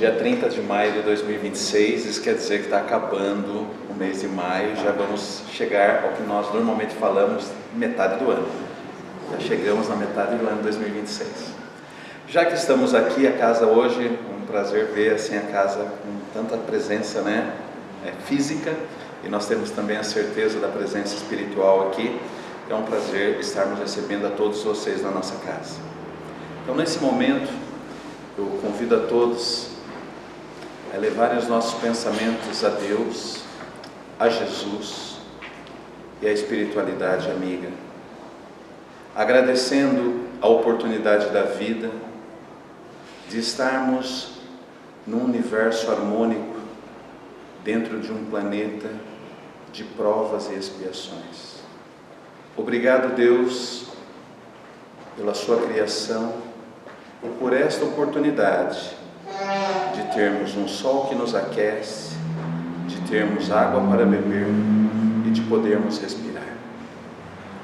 dia 30 de maio de 2026, isso quer dizer que está acabando o mês de maio, já vamos chegar ao que nós normalmente falamos, metade do ano. Já chegamos na metade do ano de 2026. Já que estamos aqui, a casa hoje, um prazer ver assim a casa com tanta presença, né, física, e nós temos também a certeza da presença espiritual aqui. É um prazer estarmos recebendo a todos vocês na nossa casa. Então, nesse momento, eu convido a todos a levarem os nossos pensamentos a Deus, a Jesus e à espiritualidade amiga, agradecendo a oportunidade da vida de estarmos num universo harmônico dentro de um planeta de provas e expiações. Obrigado, Deus, pela sua criação e por esta oportunidade de termos um sol que nos aquece, de termos água para beber e de podermos respirar.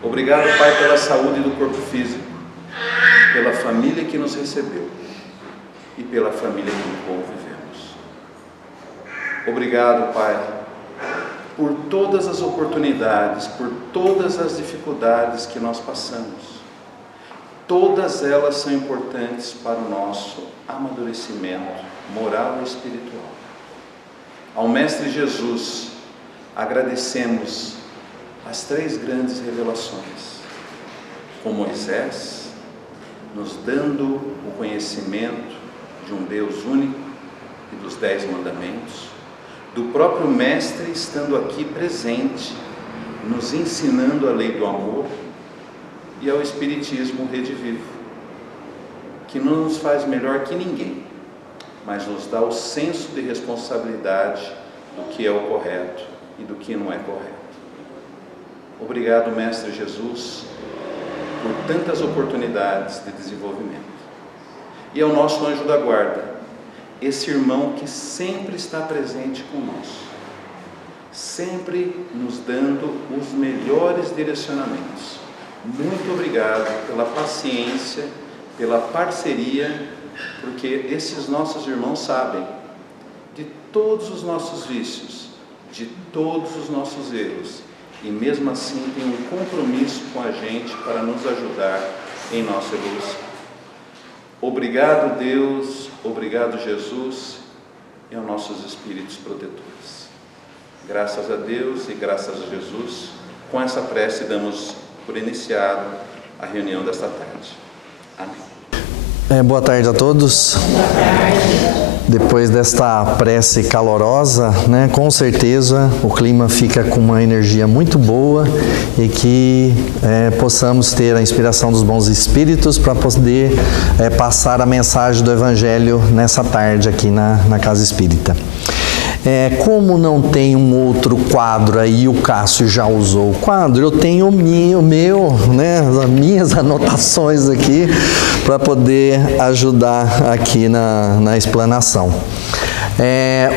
Obrigado, Pai, pela saúde do corpo físico, pela família que nos recebeu e pela família que convivemos. Obrigado, Pai, por todas as oportunidades, por todas as dificuldades que nós passamos. Todas elas são importantes para o nosso amadurecimento moral e espiritual. Ao Mestre Jesus, agradecemos as 3 grandes revelações, com Moisés, nos dando o conhecimento de um Deus único e dos 10 mandamentos, do próprio Mestre estando aqui presente, nos ensinando a lei do amor, e ao Espiritismo Rede Vivo, que não nos faz melhor que ninguém, mas nos dá o senso de responsabilidade do que é o correto e do que não é correto. Obrigado, Mestre Jesus, por tantas oportunidades de desenvolvimento. E ao nosso anjo da guarda, esse irmão que sempre está presente conosco, sempre nos dando os melhores direcionamentos. Muito obrigado pela paciência, pela parceria, porque esses nossos irmãos sabem de todos os nossos vícios, de todos os nossos erros, e mesmo assim tem um compromisso com a gente para nos ajudar em nossa evolução. Obrigado, Deus, obrigado, Jesus, e aos nossos espíritos protetores. Graças a Deus e graças a Jesus, com essa prece damos por iniciado a reunião desta tarde. Amém. Boa tarde a todos. Depois desta prece calorosa, né, com certeza o clima fica com uma energia muito boa e que possamos ter a inspiração dos bons espíritos para poder passar a mensagem do Evangelho nessa tarde aqui na Casa Espírita. Como não tem um outro quadro aí, o Cássio já usou o quadro, eu tenho o meu, né, as minhas anotações aqui para poder ajudar aqui na explanação.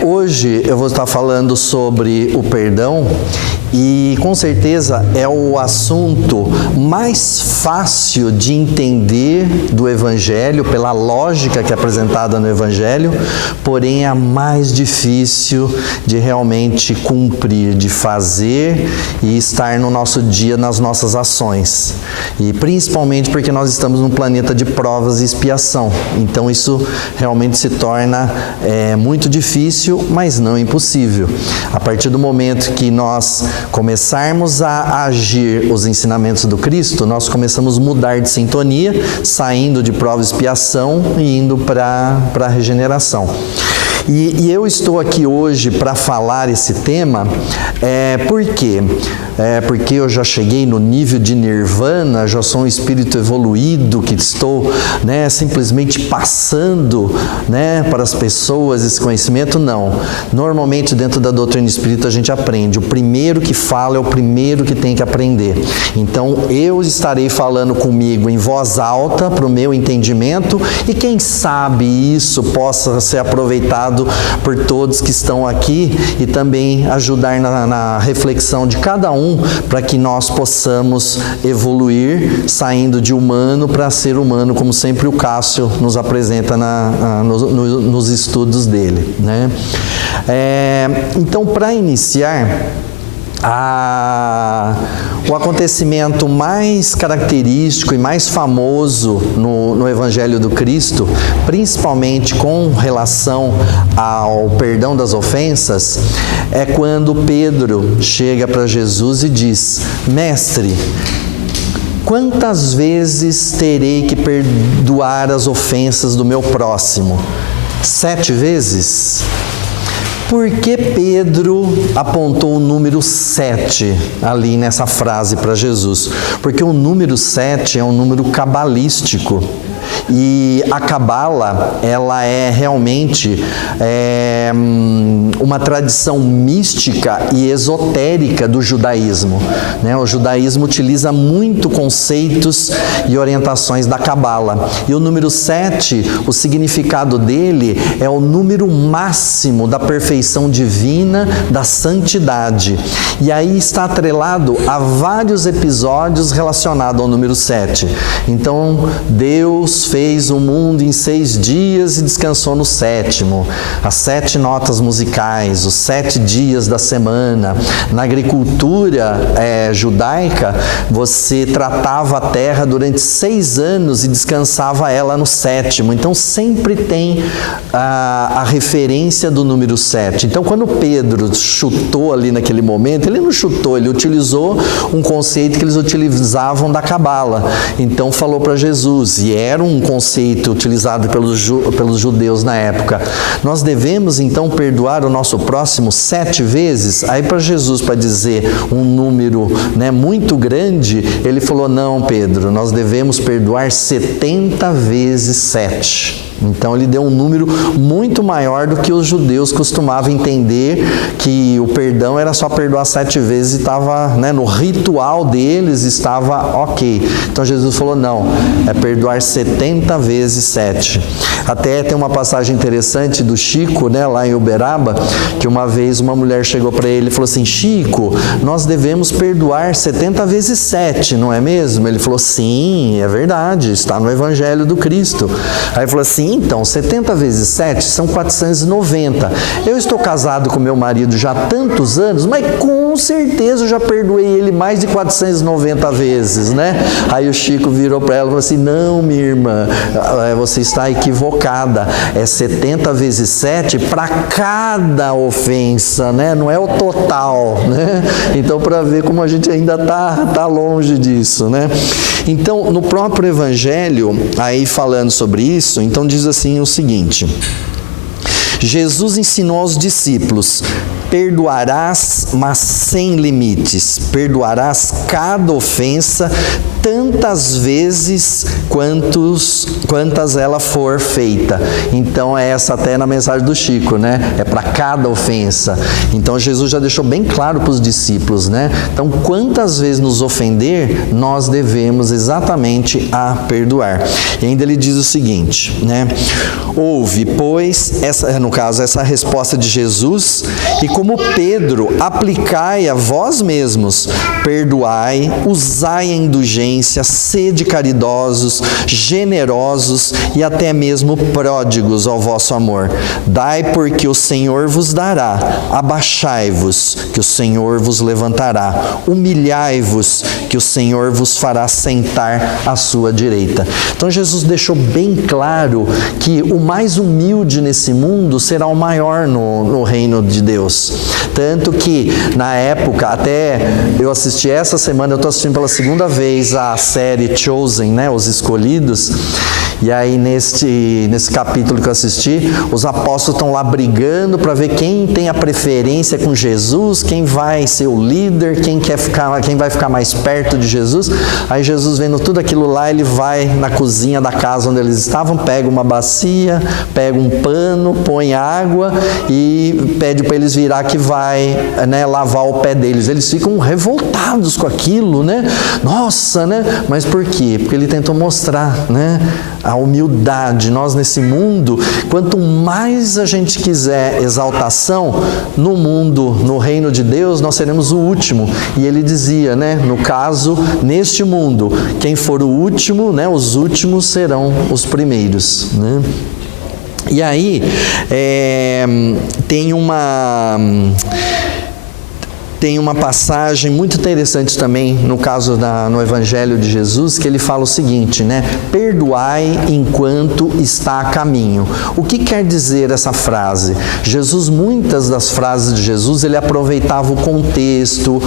Hoje eu vou estar falando sobre o perdão e com certeza é o assunto mais fácil de entender do Evangelho, pela lógica que é apresentada no Evangelho, porém é a mais difícil de realmente cumprir, de fazer e estar no nosso dia, nas nossas ações. E principalmente porque nós estamos num planeta de provas e expiação, então isso realmente se torna muito difícil, mas não impossível. A partir do momento que nós começarmos a agir os ensinamentos do Cristo, nós começamos a mudar de sintonia, saindo de prova e expiação e indo para a regeneração. E eu estou aqui hoje para falar esse tema, por quê? Porque eu já cheguei no nível de nirvana, já sou um espírito evoluído, que estou, né, simplesmente passando, né, para as pessoas esse conhecimento? Não. Normalmente dentro da doutrina espírita a gente aprende. O primeiro que fala é o primeiro que tem que aprender. Então eu estarei falando comigo em voz alta para o meu entendimento e quem sabe isso possa ser aproveitado abençoado por todos que estão aqui e também ajudar na reflexão de cada um para que nós possamos evoluir, saindo de humano para ser humano, como sempre o Cássio nos apresenta nos estudos dele, né? Então, para iniciar, o acontecimento mais característico e mais famoso no Evangelho do Cristo, principalmente com relação ao perdão das ofensas, é quando Pedro chega para Jesus e diz: Mestre, quantas vezes terei que perdoar as ofensas do meu próximo? 7 vezes? Por que Pedro apontou o número 7 ali nessa frase para Jesus? Porque o número 7 é um número cabalístico. E a Cabala, ela é realmente uma tradição mística e esotérica do judaísmo, né? O judaísmo utiliza muito conceitos e orientações da Cabala. E o número 7, o significado dele é o número máximo da perfeição divina, da santidade. E aí está atrelado a vários episódios relacionados ao número 7. Então, Deus fez o mundo em 6 dias e descansou no 7º. As 7 notas musicais, os 7 dias da semana. Na agricultura judaica, você tratava a terra durante 6 anos e descansava ela no 7º. Então sempre tem a referência do número 7. Então quando Pedro chutou ali naquele momento, ele não chutou, ele utilizou um conceito que eles utilizavam da Cabala. Então falou para Jesus, e era um conceito utilizado pelos judeus na época: nós devemos então perdoar o nosso próximo 7 vezes? Aí para Jesus, para dizer um número, né, muito grande, ele falou: não, Pedro, nós devemos perdoar 70 vezes 7. Então ele deu um número muito maior do que os judeus costumavam entender, que o perdão era só perdoar 7 vezes e estava, né, no ritual deles estava ok. Então Jesus falou: não, é perdoar 70 vezes 7. Até tem uma passagem interessante do Chico, né, lá em Uberaba, que uma vez uma mulher chegou para ele e falou assim: Chico, nós devemos perdoar 70 vezes 7, não é mesmo? Ele falou: sim, é verdade, está no Evangelho do Cristo. Aí ele falou assim: então, 70 vezes 7 são 490. Eu estou casado com meu marido já há tantos anos, mas com certeza eu já perdoei ele mais de 490 vezes, né? Aí o Chico virou para ela e falou assim: não, minha irmã, você está equivocada. É 70 vezes 7 para cada ofensa, né? Não é o total, né? Então, para ver como a gente ainda está longe disso, né? Então, no próprio Evangelho, aí falando sobre isso, então diz assim o seguinte: Jesus ensinou aos discípulos: perdoarás, mas sem limites. Perdoarás cada ofensa tantas vezes quantas ela for feita. Então é essa até na mensagem do Chico, né? É para cada ofensa. Então Jesus já deixou bem claro para os discípulos, né? Então quantas vezes nos ofender, nós devemos exatamente a perdoar. E ainda ele diz o seguinte, né? Ouve, pois, essa resposta de Jesus, e como Pedro, aplicai a vós mesmos, perdoai, usai a indulgência, sede caridosos, generosos e até mesmo pródigos ao vosso amor. Dai, porque o Senhor vos dará. Abaixai-vos, que o Senhor vos levantará. Humilhai-vos, que o Senhor vos fará sentar à sua direita. Então Jesus deixou bem claro que o mais humilde nesse mundo será o maior no reino de Deus. Tanto que na época, até eu assisti essa semana, eu estou assistindo pela 2ª vez a série Chosen, né, Os Escolhidos, e aí nesse capítulo que eu assisti, os apóstolos estão lá brigando para ver quem tem a preferência com Jesus, quem vai ser o líder, quem vai ficar mais perto de Jesus. Aí Jesus, vendo tudo aquilo lá, ele vai na cozinha da casa onde eles estavam, pega uma bacia, pega um pano, põe água e pede para eles virar que vai, né, lavar o pé deles. Eles ficam revoltados com aquilo, né? Nossa, né? Mas por quê? Porque ele tentou mostrar, né, a humildade. Nós nesse mundo, quanto mais a gente quiser exaltação, no mundo, no reino de Deus, nós seremos o último. E ele dizia, né, no caso, neste mundo, quem for o último, né, os últimos serão os primeiros, né? E aí, tem uma passagem muito interessante também, no caso no Evangelho de Jesus, que ele fala o seguinte, né? Perdoai enquanto está a caminho. O que quer dizer essa frase? Jesus, muitas das frases de Jesus, ele aproveitava o contexto,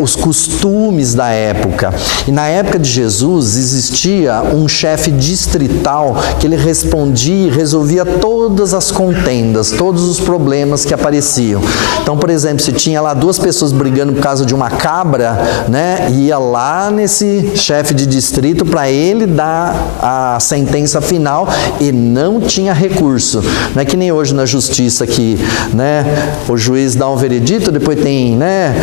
os costumes da época. E na época de Jesus, existia um chefe distrital que ele respondia e resolvia todas as contendas, todos os problemas que apareciam. Então, por exemplo, se tinha lá duas pessoas brigando por causa de uma cabra, né, ia lá nesse chefe de distrito para ele dar a sentença final e não tinha recurso. Não é que nem hoje na justiça que, né, o juiz dá um veredito, depois tem, né,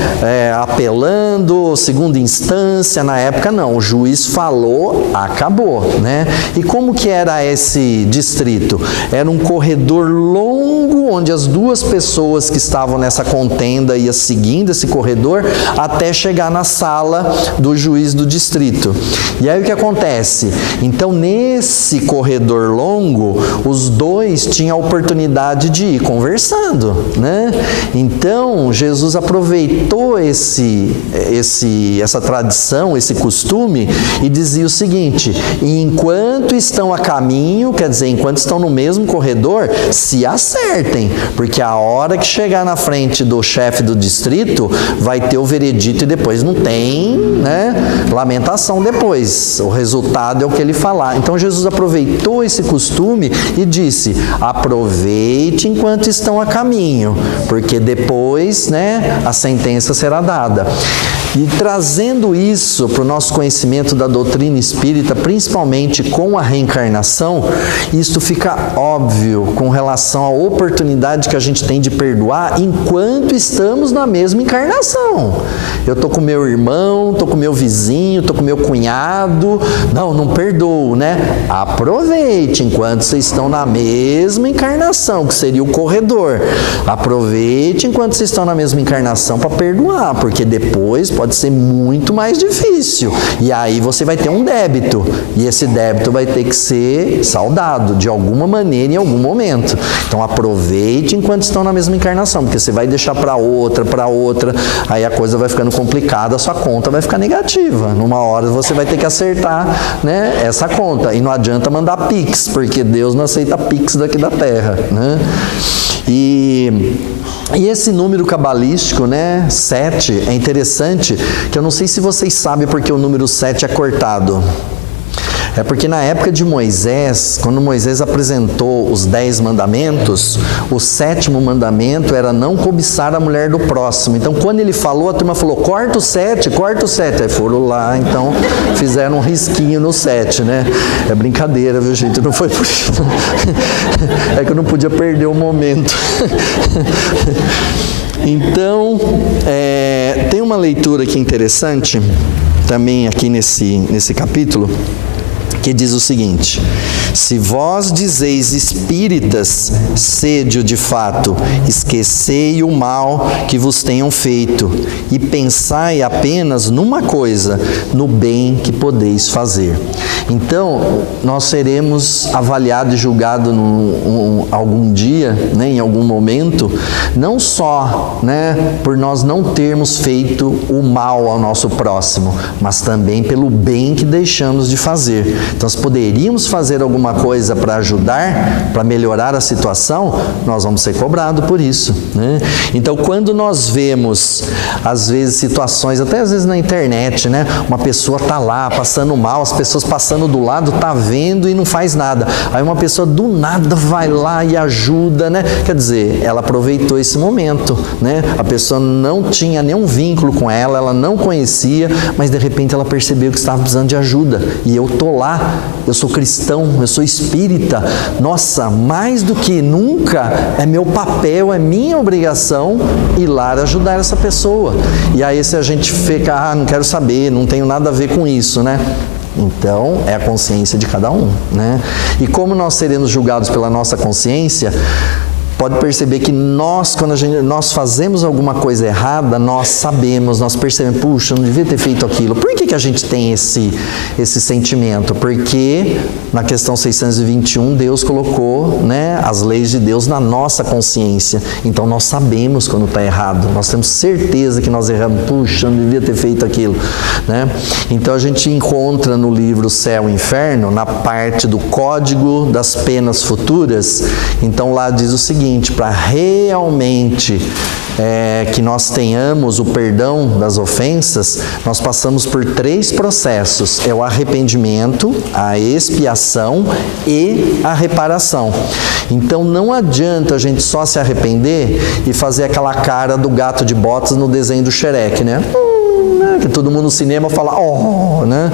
apelando, segunda instância. Na época não, o juiz falou, acabou, né? E como que era esse distrito? Era um corredor longo onde as duas pessoas que estavam nessa contenda iam seguindo esse corredor até chegar na sala do juiz do distrito. E aí o que acontece? Então, nesse corredor longo, os dois tinham a oportunidade de ir conversando, né? Então, Jesus aproveitou essa tradição, esse costume, e dizia o seguinte: enquanto estão a caminho, quer dizer, enquanto estão no mesmo corredor, se acertem, porque a hora que chegar na frente do chefe do distrito, vai ter o veredito e depois não tem, né, lamentação depois. O resultado é o que ele falar. Então Jesus aproveitou esse costume e disse: aproveite enquanto estão a caminho, porque depois, né, a sentença será dada. E trazendo isso para o nosso conhecimento da doutrina espírita, principalmente com a reencarnação, isso fica óbvio com relação à oportunidade que a gente tem de perdoar enquanto estamos na mesma encarnação. Eu estou com meu irmão, estou com meu vizinho, estou com meu cunhado, não perdoo, né? Aproveite enquanto vocês estão na mesma encarnação, que seria o corredor. Aproveite enquanto vocês estão na mesma encarnação para perdoar, porque depois pode ser muito mais difícil. E aí você vai ter um débito. E esse débito vai ter que ser saldado de alguma maneira em algum momento. Então aproveite enquanto estão na mesma encarnação, porque você vai deixar para outra, aí a coisa vai ficando complicada, a sua conta vai ficar negativa. Numa hora você vai ter que acertar, né, essa conta. E não adianta mandar Pix, porque Deus não aceita Pix daqui da Terra, né? E esse número cabalístico, né, 7, é interessante, que eu não sei se vocês sabem porque o número 7 é cortado. É porque na época de Moisés, quando Moisés apresentou os 10 mandamentos, o 7º mandamento era não cobiçar a mulher do próximo. Então, quando ele falou, a turma falou: corta o 7. Aí foram lá, então, fizeram um risquinho no 7, né? É brincadeira, viu, gente? Não foi por isso. É que eu não podia perder o momento. Então, tem uma leitura aqui interessante, também aqui nesse capítulo, que diz o seguinte: se vós dizeis espíritas, sede-o de fato, esquecei o mal que vos tenham feito, e pensai apenas numa coisa, no bem que podeis fazer. Então, nós seremos avaliados e julgados algum dia, né, em algum momento, não só, né, por nós não termos feito o mal ao nosso próximo, mas também pelo bem que deixamos de fazer. Então, se poderíamos fazer alguma coisa para ajudar, para melhorar a situação, nós vamos ser cobrados por isso, né? Então, quando nós vemos, às vezes, situações, até às vezes na internet, né? Uma pessoa está lá, passando mal, as pessoas passando do lado, está vendo e não faz nada. Aí uma pessoa do nada vai lá e ajuda, né? Quer dizer, ela aproveitou esse momento, né? A pessoa não tinha nenhum vínculo com ela não conhecia, mas de repente ela percebeu que estava precisando de ajuda. E eu estou lá, eu sou cristão, eu sou espírita. Nossa, mais do que nunca, é meu papel, é minha obrigação ir lá ajudar essa pessoa. E aí se a gente fica, não quero saber, não tenho nada a ver com isso, né? Então, é a consciência de cada um, né? E como nós seremos julgados pela nossa consciência, pode perceber que nós, quando nós fazemos alguma coisa errada, nós sabemos, nós percebemos, puxa, eu não devia ter feito aquilo. Por que a gente tem esse sentimento? Porque na questão 621, Deus colocou, né, as leis de Deus na nossa consciência. Então nós sabemos quando está errado, nós temos certeza que nós erramos, puxa, eu não devia ter feito aquilo, né? Então a gente encontra no livro Céu e Inferno, na parte do Código das Penas Futuras, então lá diz o seguinte: para realmente que nós tenhamos o perdão das ofensas, nós passamos por 3 processos: é o arrependimento, a expiação e a reparação. Então não adianta a gente só se arrepender e fazer aquela cara do gato de botas no desenho do Shrek, né? Que todo mundo no cinema fala, oh, né?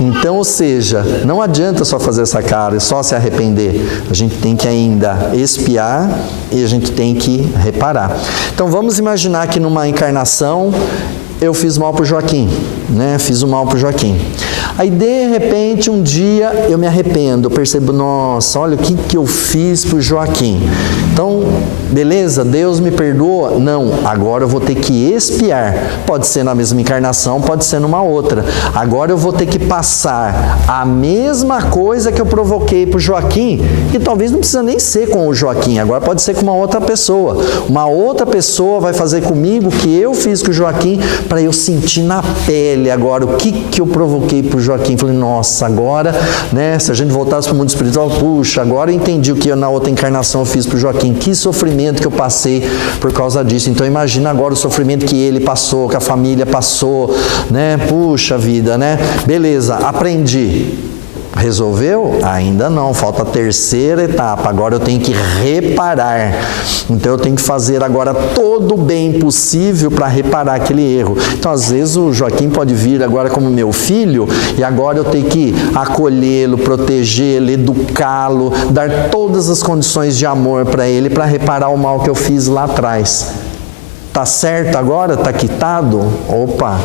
Então, ou seja, não adianta só fazer essa cara, só se arrepender. A gente tem que ainda expiar e a gente tem que reparar. Então, vamos imaginar que numa encarnação eu fiz mal para o Joaquim, né? Fiz o mal para o Joaquim. Aí, de repente, um dia eu me arrependo, eu percebo, nossa, olha o que eu fiz para o Joaquim. Então, beleza, Deus me perdoa? Não, agora eu vou ter que expiar. Pode ser na mesma encarnação, pode ser numa outra. Agora eu vou ter que passar a mesma coisa que eu provoquei para o Joaquim, que talvez não precisa nem ser com o Joaquim, agora pode ser com uma outra pessoa. Uma outra pessoa vai fazer comigo o que eu fiz com o Joaquim, para eu sentir na pele agora o que eu provoquei para o Joaquim. Falei, nossa, agora, né, se a gente voltasse para o mundo espiritual, puxa, agora eu entendi o que eu na outra encarnação eu fiz para o Joaquim, que sofrimento que eu passei por causa disso. Então imagina agora o sofrimento que ele passou, que a família passou, né, puxa vida, né, beleza, aprendi. Resolveu? Ainda não, falta a terceira etapa, agora eu tenho que reparar. Então eu tenho que fazer agora todo o bem possível para reparar aquele erro. Então às vezes o Joaquim pode vir agora como meu filho e agora eu tenho que acolhê-lo, protegê-lo, educá-lo, dar todas as condições de amor para ele, para reparar o mal que eu fiz lá atrás. Tá certo agora? Tá quitado? Opa!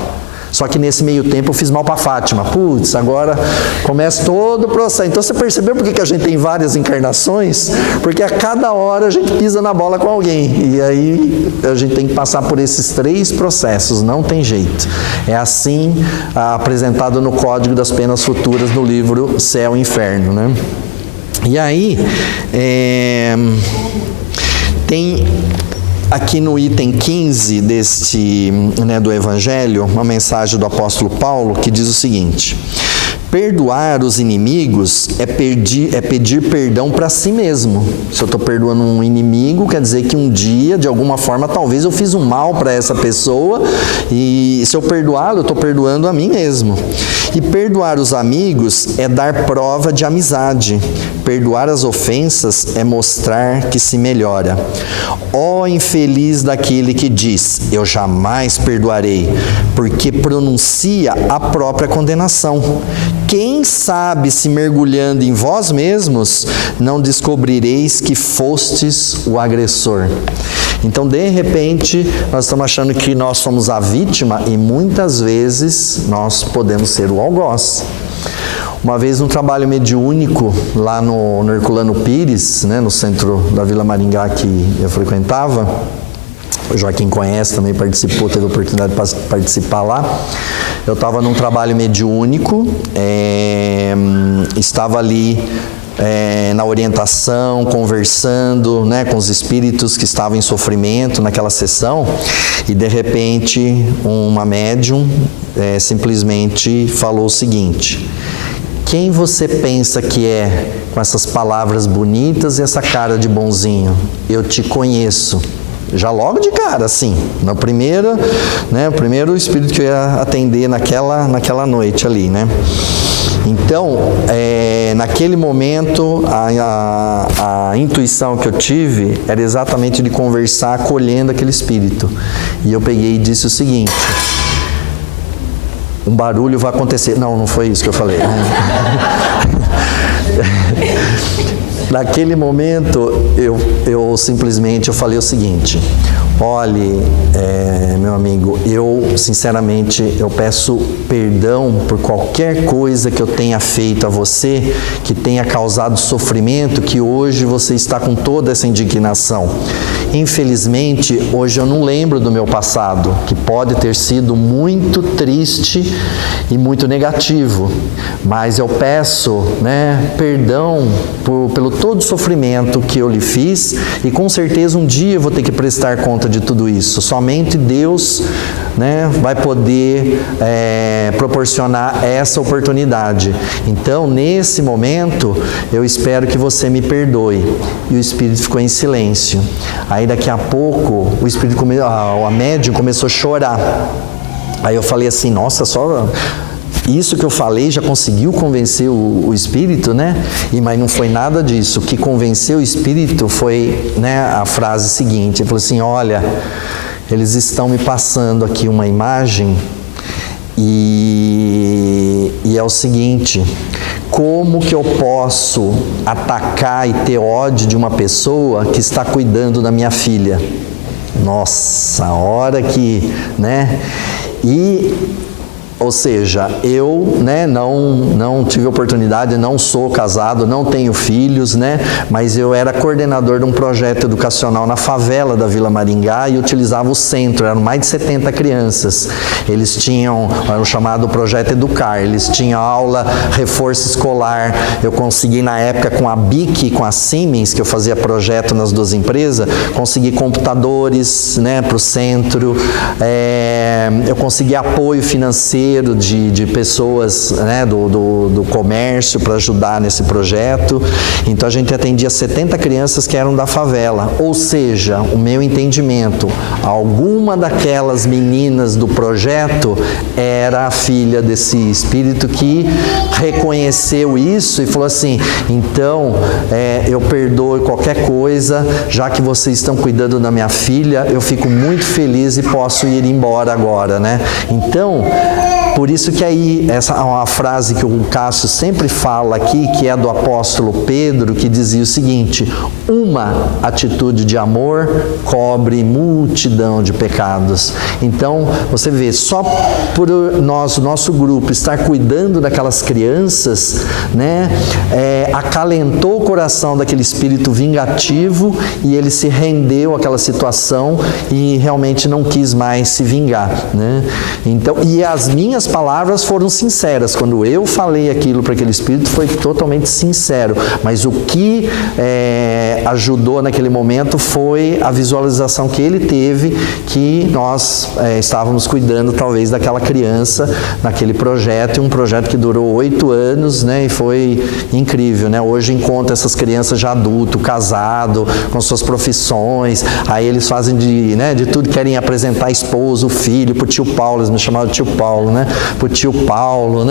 Só que nesse meio tempo eu fiz mal para Fátima. Putz, agora começa todo o processo. Então você percebeu por que a gente tem várias encarnações? Porque a cada hora a gente pisa na bola com alguém. E aí a gente tem que passar por esses 3 processos, não tem jeito. É assim apresentado no Código das Penas Futuras, no livro Céu e Inferno, né? E aí tem aqui no item 15 do Evangelho, uma mensagem do apóstolo Paulo que diz o seguinte: perdoar os inimigos é pedir perdão para si mesmo. Se eu estou perdoando um inimigo, quer dizer que um dia, de alguma forma, talvez eu fiz um mal para essa pessoa, e se eu perdoá-lo, eu estou perdoando a mim mesmo. E perdoar os amigos é dar prova de amizade. Perdoar as ofensas é mostrar que se melhora. Ó infeliz daquele que diz, eu jamais perdoarei, porque pronuncia a própria condenação. Quem sabe se mergulhando em vós mesmos, não descobrireis que fostes o agressor. Então, de repente, nós estamos achando que nós somos a vítima e muitas vezes nós podemos ser o algoz. Uma vez num trabalho mediúnico lá no Herculano Pires, né, no centro da Vila Maringá que eu frequentava, o Joaquim conhece, também participou, teve a oportunidade de participar lá. Eu estava num trabalho mediúnico, estava ali na orientação, conversando, né, com os espíritos que estavam em sofrimento naquela sessão, e de repente uma médium simplesmente falou o seguinte: quem você pensa que é com essas palavras bonitas e essa cara de bonzinho? Eu te conheço. Já logo de cara, assim, o primeiro espírito que eu ia atender naquela noite ali, né? Então, naquele momento, a intuição que eu tive era exatamente de conversar acolhendo aquele espírito. E eu peguei e disse o seguinte: um barulho vai acontecer. Não foi isso que eu falei. Naquele momento, eu simplesmente falei o seguinte: Olhe, meu amigo, eu sinceramente eu peço perdão por qualquer coisa que eu tenha feito a você, que tenha causado sofrimento, que hoje você está com toda essa indignação. Infelizmente, hoje eu não lembro do meu passado, que pode ter sido muito triste e muito negativo, mas eu peço, perdão pelo todo o sofrimento que eu lhe fiz, e com certeza um dia eu vou ter que prestar conta de tudo isso. Somente Deus, vai poder proporcionar essa oportunidade. Então, nesse momento, eu espero que você me perdoe. E o Espírito ficou em silêncio. Aí daqui a pouco, a médium começou a chorar. Aí eu falei assim, nossa, só isso que eu falei já conseguiu convencer o Espírito, mas não foi nada disso. O que convenceu o Espírito foi, a frase seguinte. Ele falou assim, olha, eles estão me passando aqui uma imagem e é o seguinte: como que eu posso atacar e ter ódio de uma pessoa que está cuidando da minha filha? Nossa, a hora que, ou seja, eu não tive oportunidade, não sou casado, não tenho filhos, mas eu era coordenador de um projeto educacional na favela da Vila Maringá e utilizava o centro, eram mais de 70 crianças. Eles tinham o chamado Projeto Educar, eles tinham aula, reforço escolar. Eu consegui na época com a BIC, com a Siemens, que eu fazia projeto nas duas empresas, consegui computadores para o centro, eu consegui apoio financeiro de pessoas do comércio para ajudar nesse projeto. Então a gente atendia 70 crianças que eram da favela, ou seja, o meu entendimento, alguma daquelas meninas do projeto era a filha desse espírito que reconheceu isso e falou assim, então eu perdoo qualquer coisa, já que vocês estão cuidando da minha filha, eu fico muito feliz e posso ir embora agora, Então, por isso que aí, essa é uma frase que o Cássio sempre fala aqui, que é do apóstolo Pedro, que dizia o seguinte: uma atitude de amor cobre multidão de pecados. Então, você vê, só por nosso grupo estar cuidando daquelas crianças, acalentou o coração daquele espírito vingativo e ele se rendeu àquela situação e realmente não quis mais se vingar, Então, e as minhas palavras foram sinceras. Quando eu falei aquilo para aquele espírito, foi totalmente sincero. Mas o que ajudou naquele momento foi a visualização que ele teve, que nós estávamos cuidando talvez daquela criança naquele projeto, um projeto que durou 8 anos, e foi incrível, Hoje encontro essas crianças já adulto, casado, com suas profissões, aí eles fazem de tudo, querem apresentar a esposa, o filho, pro tio Paulo, eles me chamavam de tio Paulo, pro tio Paulo,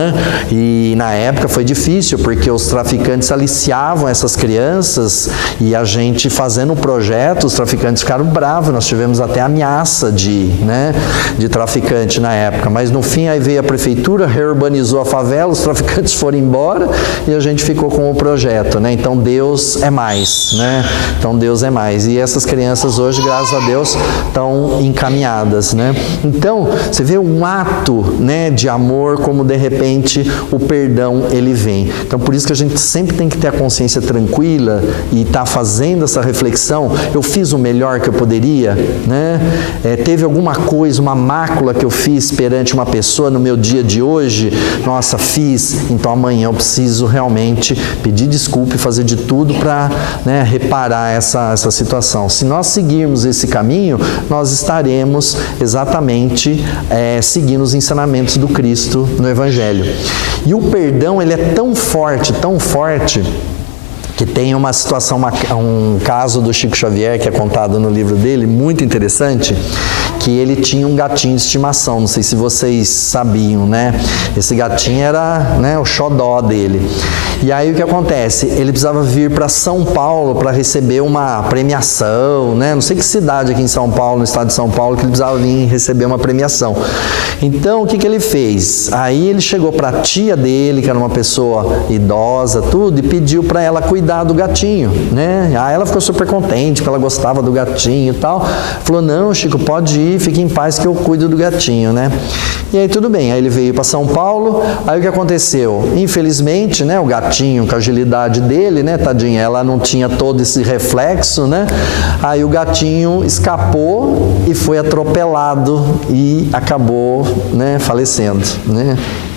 E na época foi difícil, porque os traficantes aliciavam essas crianças e a gente fazendo o projeto, os traficantes ficaram bravos, nós tivemos até ameaça de traficante na época, mas no fim aí veio a prefeitura, reurbanizou a favela, os traficantes foram embora e a gente ficou com o projeto, Então Deus é mais, Então Deus é mais. E essas crianças hoje, graças a Deus, estão encaminhadas, Então, você vê um ato, de amor, como de repente o perdão ele vem. Então por isso que a gente sempre tem que ter a consciência tranquila e estar fazendo essa reflexão. Eu fiz o melhor que eu poderia, teve alguma coisa, uma mácula que eu fiz perante uma pessoa no meu dia de hoje, nossa, fiz, então amanhã eu preciso realmente pedir desculpa e fazer de tudo para reparar essa situação. Se nós seguirmos esse caminho, nós estaremos exatamente seguindo os ensinamentos do Cristo no Evangelho. E o perdão, ele é tão forte, que tem uma situação, um caso do Chico Xavier, que é contado no livro dele, muito interessante, que ele tinha um gatinho de estimação, não sei se vocês sabiam, né? Esse gatinho era, né, o xodó dele. E aí o que acontece? Ele precisava vir para São Paulo para receber uma premiação, né? Não sei que cidade aqui em São Paulo, no estado de São Paulo, que ele precisava vir receber uma premiação. Então, o que ele fez? Aí ele chegou para a tia dele, que era uma pessoa idosa, tudo, e pediu para ela cuidar do gatinho, né? Aí ela ficou super contente, porque ela gostava do gatinho e tal. Falou, não, Chico, pode ir, fique em paz que eu cuido do gatinho, né? E aí tudo bem, aí ele veio para São Paulo. Aí o que aconteceu? Infelizmente, né, o gatinho, com a agilidade dele, né, tadinha, ela não tinha todo esse reflexo, né? Aí o gatinho escapou e foi atropelado e acabou, né, falecendo, né?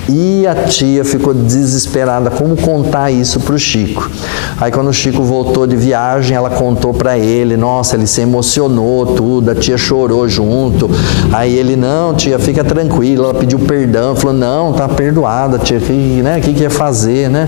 E a tia ficou desesperada, como contar isso para o Chico. Aí quando o Chico voltou de viagem, ela contou para ele, nossa, ele se emocionou tudo, a tia chorou junto. Aí ele, não, tia, fica tranquila, ela pediu perdão, falou, não, tá perdoada, tia, né, o que ia fazer, né?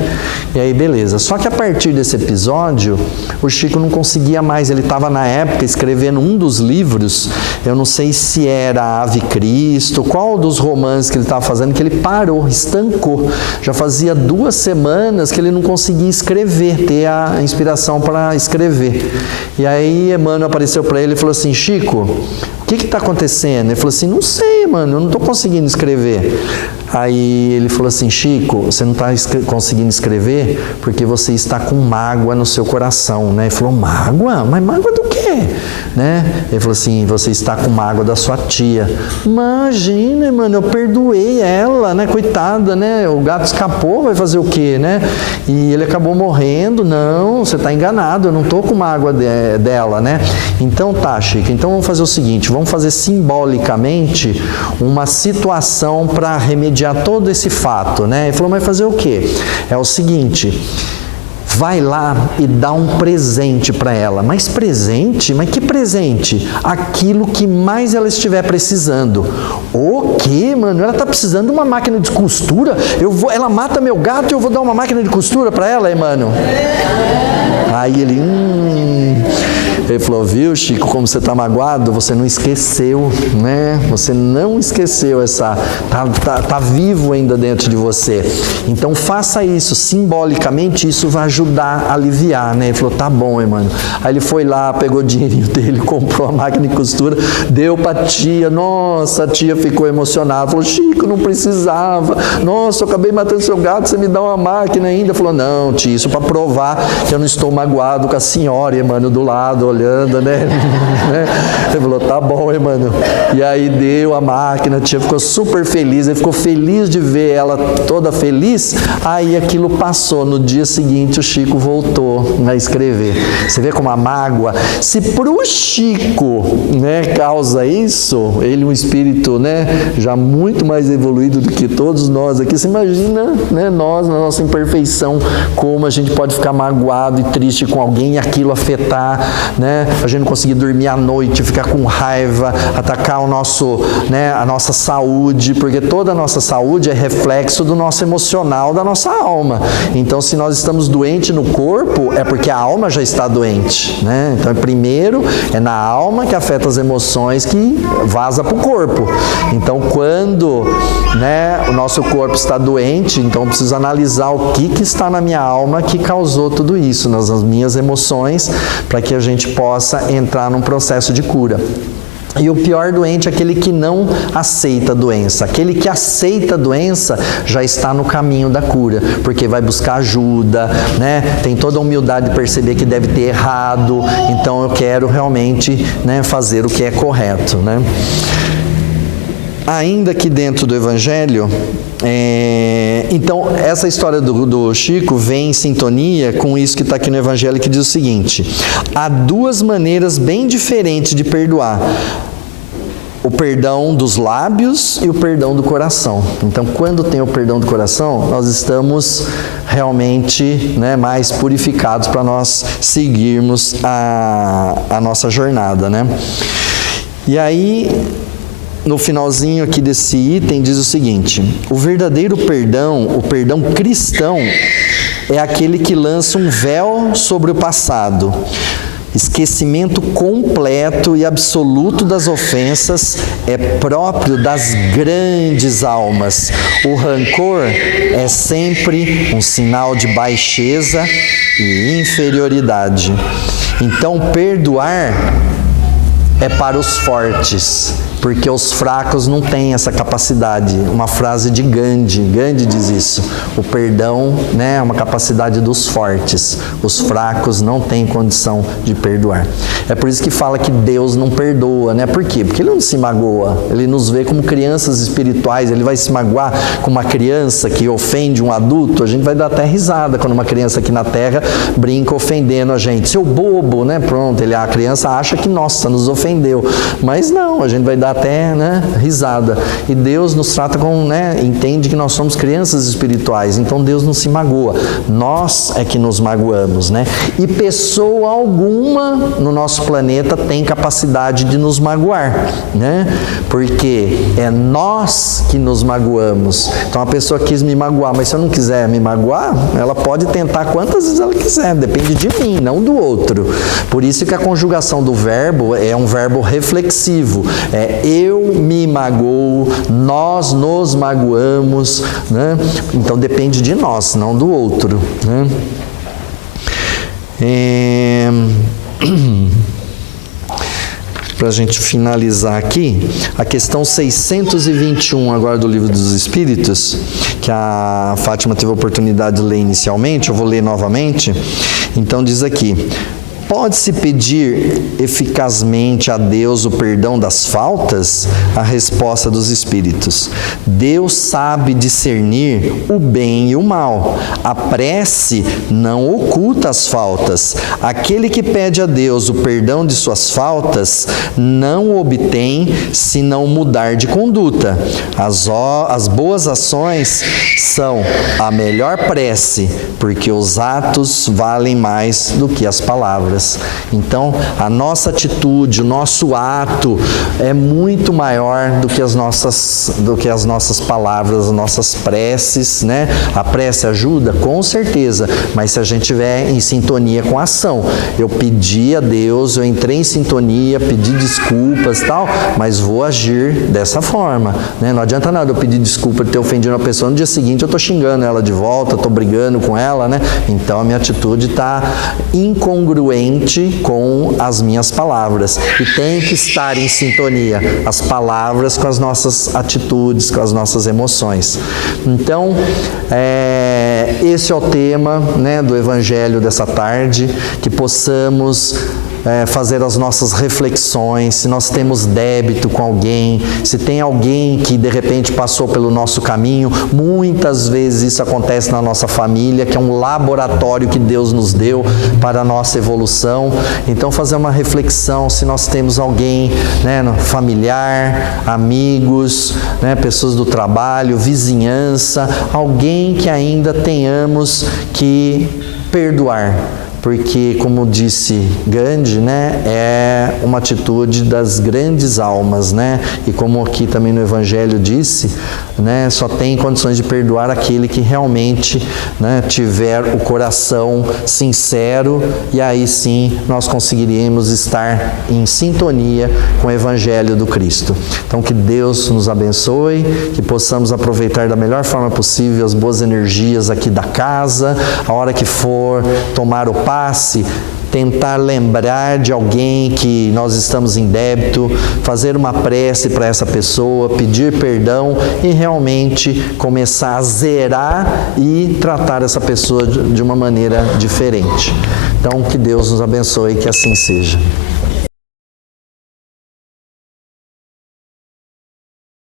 E aí beleza. Só que a partir desse episódio, o Chico não conseguia mais, ele estava na época escrevendo um dos livros, eu não sei se era Ave Cristo, qual dos romances que ele estava fazendo, que ele parou, estancou. Já fazia 2 semanas que ele não conseguia escrever, ter a inspiração para escrever. E aí Emmanuel apareceu para ele e falou assim, Chico, o que está acontecendo? Ele falou assim, não sei, mano, eu não estou conseguindo escrever. Aí ele falou assim, Chico, você não está conseguindo escrever porque você está com mágoa no seu coração, né? Ele falou, mágoa? Mas mágoa do quê? Né? Ele falou assim, você está com mágoa da sua tia. Imagina, mano, eu perdoei ela, né? Coitada, né? O gato escapou, vai fazer o quê, né? E ele acabou morrendo. Não, você está enganado, eu não estou com mágoa dela, né? Então tá, Chico, então vamos fazer o seguinte, vamos fazer simbolicamente uma situação para remediar todo esse fato, né? Ele falou, mas fazer o quê? É o seguinte, vai lá e dá um presente para ela. Mas presente? Mas que presente? Aquilo que mais ela estiver precisando. O quê, mano? Ela está precisando de uma máquina de costura? Ela mata meu gato e eu vou dar uma máquina de costura para ela, mano? Aí ele... Ele falou, viu, Chico, como você está magoado, você não esqueceu, né? Você não esqueceu essa... Tá vivo ainda dentro de você. Então faça isso, simbolicamente isso vai ajudar a aliviar, né? Ele falou, tá bom, mano. Aí ele foi lá, pegou o dinheirinho dele, comprou a máquina de costura, deu para a tia. Nossa, a tia ficou emocionada. Falou, Chico, não precisava. Nossa, eu acabei matando seu gato, você me dá uma máquina ainda. Falou, não, tia, isso para provar que eu não estou magoado com a senhora, mano, do lado, olhando, né? Ele falou, tá bom, mano. E aí deu a máquina, a tia ficou super feliz, ele ficou feliz de ver ela toda feliz. Aí aquilo passou. No dia seguinte o Chico voltou a escrever. Você vê como a mágoa, se pro Chico, né, causa isso, ele um espírito, né, já muito mais evoluído do que todos nós aqui, você imagina, né, nós, na nossa imperfeição, como a gente pode ficar magoado e triste com alguém e aquilo afetar, né, a gente não conseguir dormir à noite, ficar com raiva, atacar o nosso, né, a nossa saúde, porque toda a nossa saúde é reflexo do nosso emocional, da nossa alma. Então, se nós estamos doentes no corpo, é porque a alma já está doente, né? Então, primeiro é na alma que afeta as emoções que vaza para o corpo. Então, quando, né, o nosso corpo está doente, então preciso analisar o que está na minha alma que causou tudo isso, nas minhas emoções, para que a gente possa entrar num processo de cura. E o pior doente é aquele que não aceita a doença. Aquele que aceita a doença já está no caminho da cura, porque vai buscar ajuda, né? Tem toda a humildade de perceber que deve ter errado, então eu quero realmente, né, fazer o que é correto, né? Ainda que dentro do Evangelho, então essa história do Chico vem em sintonia com isso que está aqui no Evangelho, que diz o seguinte: há 2 maneiras bem diferentes de perdoar. O perdão dos lábios e o perdão do coração. Então, quando tem o perdão do coração, nós estamos realmente, né, mais purificados para nós seguirmos a nossa jornada, né? E aí, no finalzinho aqui desse item, diz o seguinte: o verdadeiro perdão, o perdão cristão, é aquele que lança um véu sobre o passado. Esquecimento completo e absoluto das ofensas é próprio das grandes almas. O rancor é sempre um sinal de baixeza e inferioridade. Então, perdoar é para os fortes, porque os fracos não têm essa capacidade. Uma frase de Gandhi diz isso. O perdão, né, é uma capacidade dos fortes. Os fracos não têm condição de perdoar. É por isso que fala que Deus não perdoa, né? Por quê? Porque Ele não se magoa. Ele nos vê como crianças espirituais. Ele vai se magoar com uma criança que ofende um adulto? A gente vai dar até risada quando uma criança aqui na Terra brinca ofendendo a gente. Seu bobo, né? Pronto, a criança acha que, nossa, nos ofendeu. Mas não, a gente vai dar até, né, risada. E Deus nos trata com, né, entende que nós somos crianças espirituais, então Deus não se magoa. Nós é que nos magoamos, né? E pessoa alguma no nosso planeta tem capacidade de nos magoar, né? Porque é nós que nos magoamos. Então a pessoa quis me magoar, mas se eu não quiser me magoar, ela pode tentar quantas vezes ela quiser, depende de mim, não do outro. Por isso que a conjugação do verbo é um verbo reflexivo. Eu me magoo, nós nos magoamos, né? Então depende de nós, não do outro, né? Para a gente finalizar aqui, a questão 621 agora do Livro dos Espíritos, que a Fátima teve a oportunidade de ler inicialmente, eu vou ler novamente. Então diz aqui: pode-se pedir eficazmente a Deus o perdão das faltas? A resposta dos Espíritos: Deus sabe discernir o bem e o mal. A prece não oculta as faltas. Aquele que pede a Deus o perdão de suas faltas não o obtém se não mudar de conduta. As boas ações são a melhor prece, porque os atos valem mais do que as palavras. Então, a nossa atitude, o nosso ato é muito maior do que as nossas palavras, as nossas preces, né? A prece ajuda? Com certeza, mas se a gente estiver em sintonia com a ação. Eu pedi a Deus, eu entrei em sintonia, pedi desculpas e tal, mas vou agir dessa forma, né? Não adianta nada eu pedir desculpa de ter ofendido uma pessoa, no dia seguinte eu estou xingando ela de volta, estou brigando com ela, né? Então a minha atitude está incongruente com as minhas palavras, e tem que estar em sintonia as palavras com as nossas atitudes, com as nossas emoções. Então, esse é o tema, né, do Evangelho dessa tarde, que possamos fazer as nossas reflexões, se nós temos débito com alguém, se tem alguém que de repente passou pelo nosso caminho. Muitas vezes isso acontece na nossa família, que é um laboratório que Deus nos deu para a nossa evolução. Então fazer uma reflexão se nós temos alguém, né, familiar, amigos, né, pessoas do trabalho, vizinhança, alguém que ainda tenhamos que perdoar. Porque, como disse Gandhi, né, é uma atitude das grandes almas, né? E como aqui também no Evangelho disse, né, só tem condições de perdoar aquele que realmente, né, tiver o coração sincero, e aí sim nós conseguiríamos estar em sintonia com o Evangelho do Cristo. Então que Deus nos abençoe, que possamos aproveitar da melhor forma possível as boas energias aqui da casa, a hora que for tomar o passe, tentar lembrar de alguém que nós estamos em débito, fazer uma prece para essa pessoa, pedir perdão e realmente começar a zerar e tratar essa pessoa de uma maneira diferente. Então, que Deus nos abençoe e que assim seja.